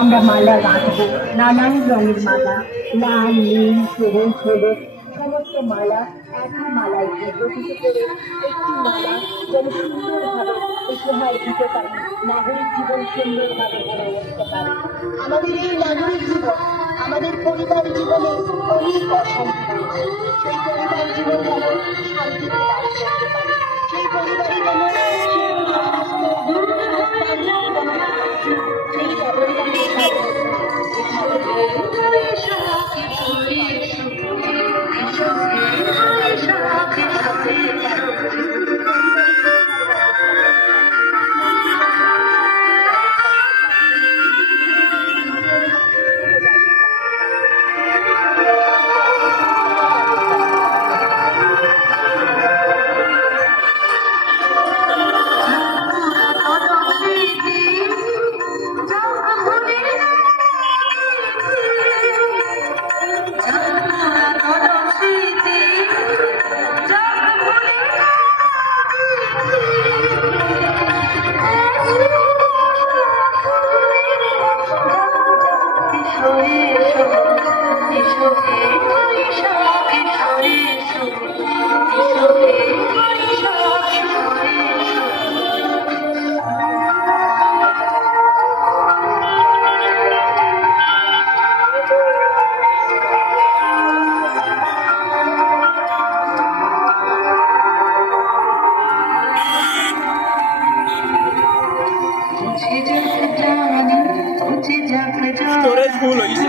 আমরা মালা গাঁথবো, নানান রঙের মালা, লাল, নীল, সবুজ, হলুদ, সমস্ত মালা একই মালায় গঠিত করে একটি মালা যেন সুন্দরভাবে উপহার দিতে পারে, নাগরিক জীবন সুন্দরভাবে গড়ে উঠতে পারে। আমাদের এই নাগরিক জীবন, আমাদের পরিবার জীবনে অনেক অশান্তি সেই পরিবার জীবন যেন শান্তিতে সেই পরিবারে স্টোরেজ ফুল হয়েছে